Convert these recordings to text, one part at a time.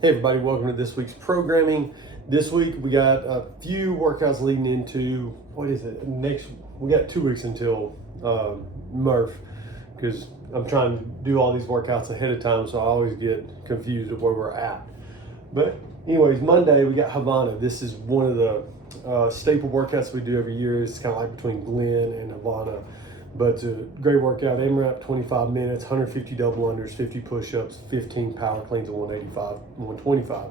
Hey everybody, welcome to this week's programming. This week we got a few workouts leading into, we got 2 weeks until Murph, because I'm trying to do all these workouts ahead of time, so I always get confused of where we're at. But anyways, Monday we got Havana. This is one of the staple workouts we do every year. It's kind of like between Glen and Havana. But it's a great workout. AMRAP 25 minutes, 150 double unders, 50 push-ups, 15 power cleans, and 125.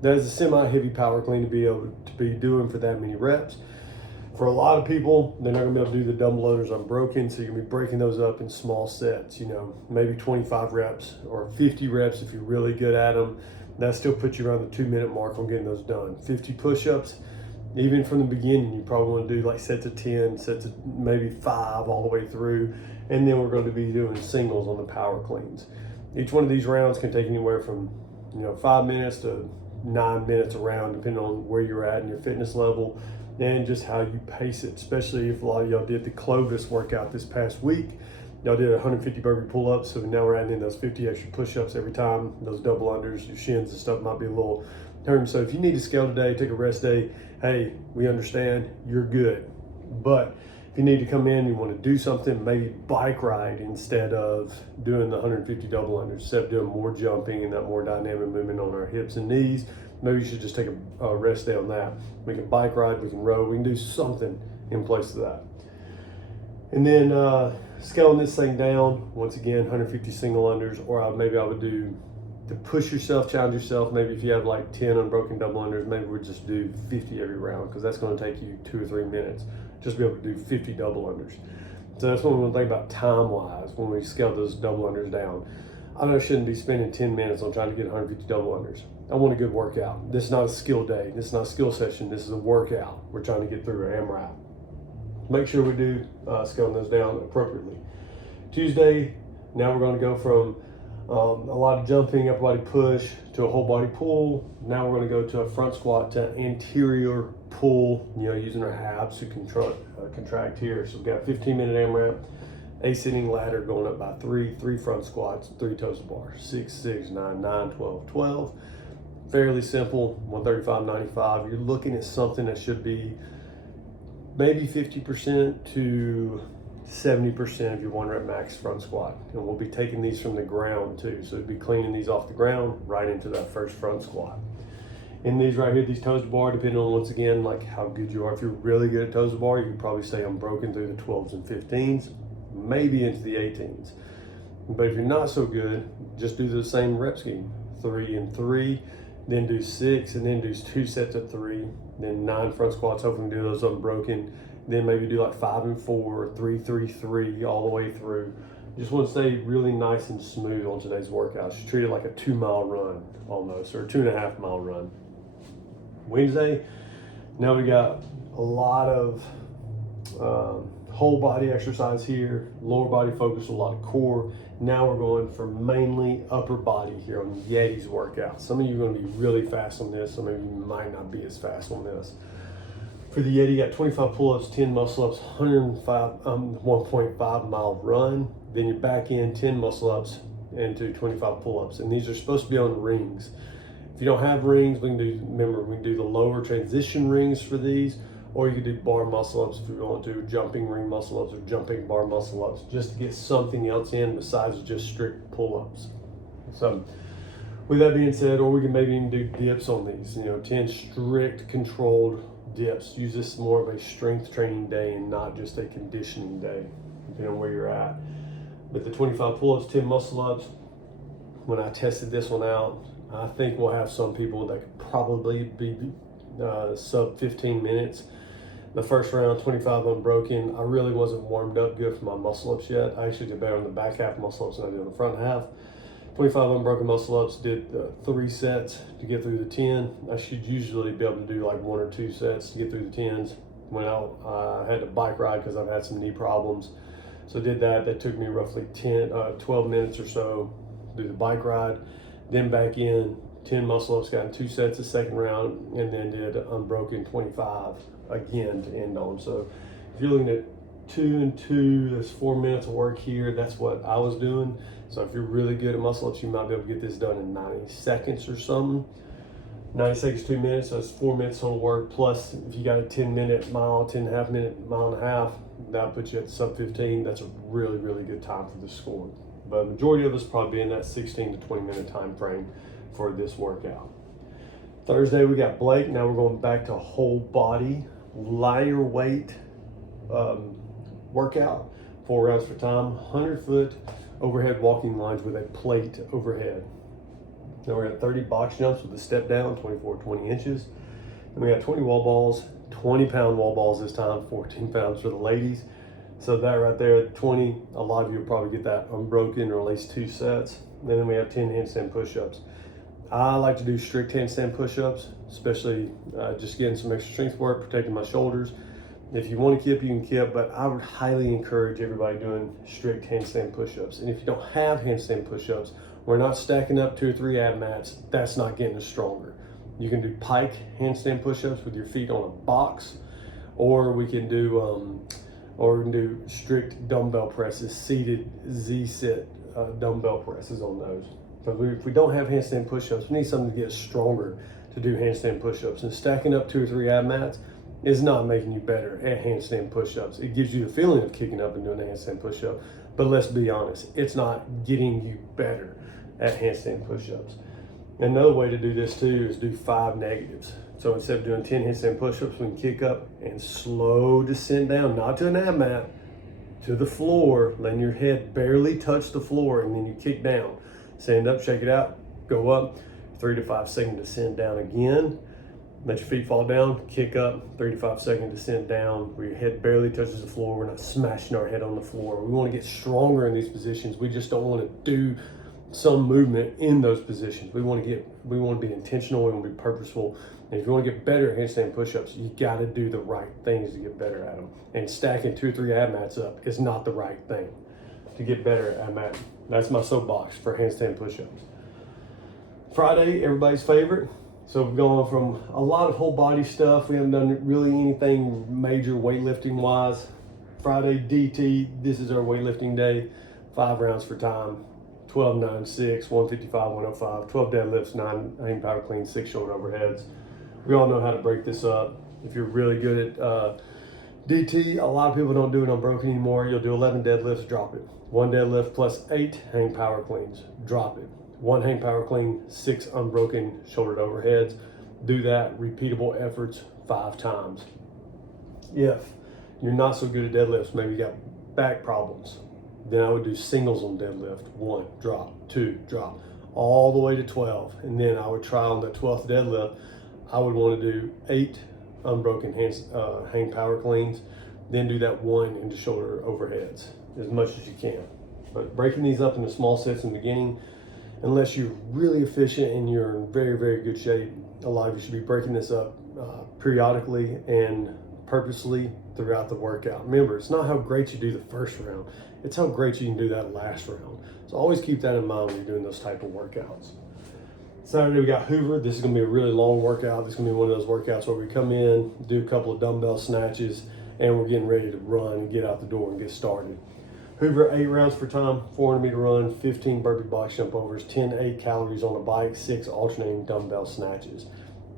That is a semi-heavy power clean to be able to be doing for that many reps. For a lot of people, they're not gonna be able to do the double unders unbroken, so you're gonna be breaking those up in small sets, maybe 25 reps or 50 reps if you're really good at them. That still puts you around the 2-minute mark on getting those done. 50 push-ups. Even from the beginning, you probably want to do like sets of 10, sets of maybe 5 all the way through. And then we're going to be doing singles on the power cleans. Each one of these rounds can take anywhere from 5 minutes to 9 minutes a round, depending on where you're at and your fitness level and just how you pace it, especially if a lot of y'all did the Clovis workout this past week. Y'all did 150 burpee pull-ups, so now we're adding in those 50 extra push-ups every time. Those double unders, your shins and stuff might be a little hurting. So if you need to scale today, take a rest day, hey, we understand, you're good. But if you need to come in, you want to do something, maybe bike ride instead of doing the 150 double unders, instead of doing more jumping and that more dynamic movement on our hips and knees, maybe you should just take a rest day on that. We can bike ride, we can row, we can do something in place of that. And then scaling this thing down, once again, 150 single unders, or maybe I would do to push yourself, challenge yourself. Maybe if you have like 10 unbroken double unders, maybe we'll just do 50 every round, because that's going to take you 2 or 3 minutes just to be able to do 50 double unders. So that's what we want to think about time-wise when we scale those double unders down. I know I shouldn't be spending 10 minutes on trying to get 150 double unders. I want a good workout. This is not a skill day. This is not a skill session. This is a workout. We're trying to get through our AMRAP. Make sure we do scaling those down appropriately. Tuesday, now we're going to go from a lot of jumping, upper body push to a whole body pull. Now we're going to go to a front squat to anterior pull, using our abs to contract here. So we've got a 15-minute AMRAP, ascending ladder going up by 3 front squats, 3 toes to bar, 6, 6, 9, 9, 12, 12. Fairly simple, 135, 95. You're looking at something that should be maybe 50% to 70% of your 1 rep max front squat. And we'll be taking these from the ground too. So we'll be cleaning these off the ground right into that first front squat. In these right here, these toes to bar, depending on, once again, like how good you are. If you're really good at toes to bar, you could probably say I'm broken through the 12s and 15s, maybe into the 18s. But if you're not so good, just do the same rep scheme. 3 and 3, then do 6, and then do 2 sets of 3, then 9 front squats, hoping to do those unbroken. Then maybe do like 5 and 4, 3, 3, 3, all the way through. Just want to stay really nice and smooth on today's workout. Just treat it like a 2-mile run almost, or a 2.5-mile run. Wednesday, now we got a lot of whole body exercise here, lower body focus, a lot of core. Now we're going for mainly upper body here on Yeti's workout. Some of you are going to be really fast on this, some of you might not be as fast on this. For the Yeti, you got 25 pull-ups, 10 muscle-ups, 1.5 mile run. Then you're back in 10 muscle-ups into 25 pull-ups. And these are supposed to be on rings. If you don't have rings, we can do the lower transition rings for these, or you can do bar muscle-ups if you want to do jumping ring muscle-ups or jumping bar muscle-ups, just to get something else in besides just strict pull-ups. So with that being said, or we can maybe even do dips on these, 10 strict controlled dips. Use this more of a strength training day and not just a conditioning day, depending on where you're at. But the 25 pull-ups, 10 muscle-ups, when I tested this one out, I think we'll have some people that could probably be sub 15 minutes. The first round, 25 unbroken, I really wasn't warmed up good for my muscle-ups yet. I actually did better on the back half muscle-ups than I did on the front half. 25 unbroken muscle-ups, did 3 sets to get through the 10. I should usually be able to do like 1 or 2 sets to get through the 10s. Went out, I had to bike ride because I've had some knee problems. So did that. That took me roughly 12 minutes or so to do the bike ride. Then back in, 10 muscle-ups, got in 2 sets the second round, and then did unbroken 25 again to end on. So if you're looking at 2 and 2, there's 4 minutes of work here. That's what I was doing. So if you're really good at muscle ups, you might be able to get this done in 90 seconds or something. 90 seconds, 2 minutes, so it's 4 minutes total work. Plus, if you got a 10-minute mile, 10.5 minute mile and a half, that'll put you at sub 15. That's a really, really good time for this score. But majority of us probably in that 16 to 20 minute time frame for this workout. Thursday, we got Blake. Now we're going back to whole body, lighter weight workout. 4 rounds for time, 100-foot overhead walking lines with a plate overhead. Then we're at 30 box jumps with a step down, 24, 20 inches. Then we got 20 wall balls, 20-pound wall balls this time, 14 pounds for the ladies. So that right there, 20, a lot of you will probably get that unbroken or at least 2 sets. And then we have 10 handstand push-ups. I like to do strict handstand push-ups, especially just getting some extra strength work, protecting my shoulders. If you want to kip, you can kip, but I would highly encourage everybody doing strict handstand push-ups. And if you don't have handstand push-ups, we're not stacking up 2 or 3 ab mats. That's not getting us stronger. You can do pike handstand push-ups with your feet on a box, or we can do strict dumbbell presses, seated Z-sit dumbbell presses on those. But if we don't have handstand push-ups, we need something to get us stronger to do handstand push-ups. And stacking up 2 or 3 ab mats is not making you better at handstand push-ups. It gives you the feeling of kicking up and doing a handstand push-up, but let's be honest, it's not getting you better at handstand push-ups. Another way to do this too is do 5 negatives. So instead of doing 10 handstand push-ups, we can kick up and slow descent down, not to an ab mat, to the floor, letting your head barely touch the floor, and then you kick down. Stand up, shake it out, go up, 3 to 5 second descent down again. Let your feet fall down, kick up, 3 to 5 second descent down, where your head barely touches the floor. We're not smashing our head on the floor. We want to get stronger in these positions. We just don't want to do some movement in those positions. We want to be intentional, we want to be purposeful. And if you want to get better at handstand push-ups, you got to do the right things to get better at them. And stacking 2 or 3 ab mats up is not the right thing to get better at ab mat. That's my soapbox for handstand push-ups. Friday, everybody's favorite. So we've gone from a lot of whole body stuff. We haven't done really anything major weightlifting wise. Friday, DT, this is our weightlifting day. 5 rounds for time. 12, 9, 6, 155, 105, 12 deadlifts, 9 hang power cleans, 6 shoulder overheads. We all know how to break this up. If you're really good at DT, a lot of people don't do it unbroken anymore. You'll do 11 deadlifts, drop it. 1 deadlift plus 8 hang power cleans, drop it. 1 hang power clean, 6 unbroken shouldered overheads. Do that, repeatable efforts 5 times. If you're not so good at deadlifts, maybe you got back problems, then I would do singles on deadlift. 1, drop, 2, drop, all the way to 12. And then I would try on the 12th deadlift, I would want to do 8 unbroken hang power cleans, then do that 1 into shoulder overheads as much as you can. But breaking these up into small sets in the beginning, unless you're really efficient and you're in very, very good shape, a lot of you should be breaking this up periodically and purposely throughout the workout. Remember, it's not how great you do the first round, it's how great you can do that last round. So always keep that in mind when you're doing those type of workouts. Saturday we got Hoover. This is gonna be a really long workout. This is gonna be one of those workouts where we come in, do a couple of dumbbell snatches, and we're getting ready to run and get out the door and get started. Hoover, 8 rounds for time, 400 meter run, 15 burpee box jump overs, 10 8 calories on a bike, 6 alternating dumbbell snatches.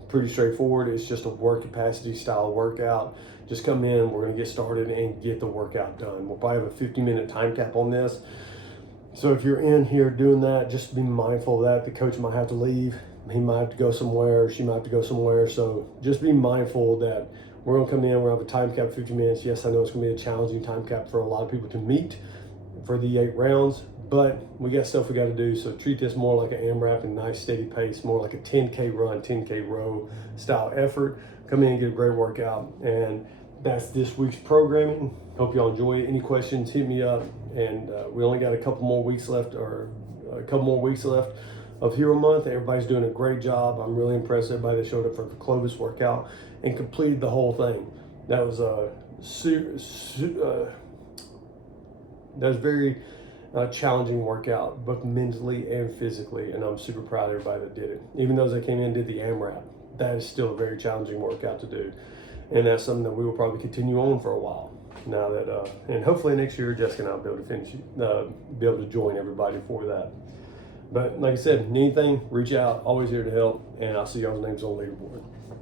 Pretty straightforward. It's just a work capacity style workout. Just come in, we're gonna get started and get the workout done. We'll probably have a 50-minute time cap on this. So if you're in here doing that, just be mindful of that. The coach might have to leave. He might have to go somewhere, she might have to go somewhere. So just be mindful that we're gonna come in, we'll have a time cap of 50 minutes. Yes, I know it's gonna be a challenging time cap for a lot of people to meet for the 8 rounds, but we got stuff we gotta do. So treat this more like an AMRAP and nice steady pace, more like a 10K run, 10K row style effort. Come in and get a great workout. And that's this week's programming. Hope y'all enjoy it. Any questions, hit me up. And we only got a couple more weeks left of Hero Month. Everybody's doing a great job. I'm really impressed with everybody that showed up for the Clovis workout and completed the whole thing. That was a very challenging workout, both mentally and physically, and I'm super proud of everybody that did it. Even those that came in and did the AMRAP, that is still a very challenging workout to do, and that's something that we will probably continue on for a while. now that, and hopefully next year Jessica and I'll be able to finish, be able to join everybody for that. But like I said, anything, reach out, always here to help, and I'll see y'all's names on the leaderboard.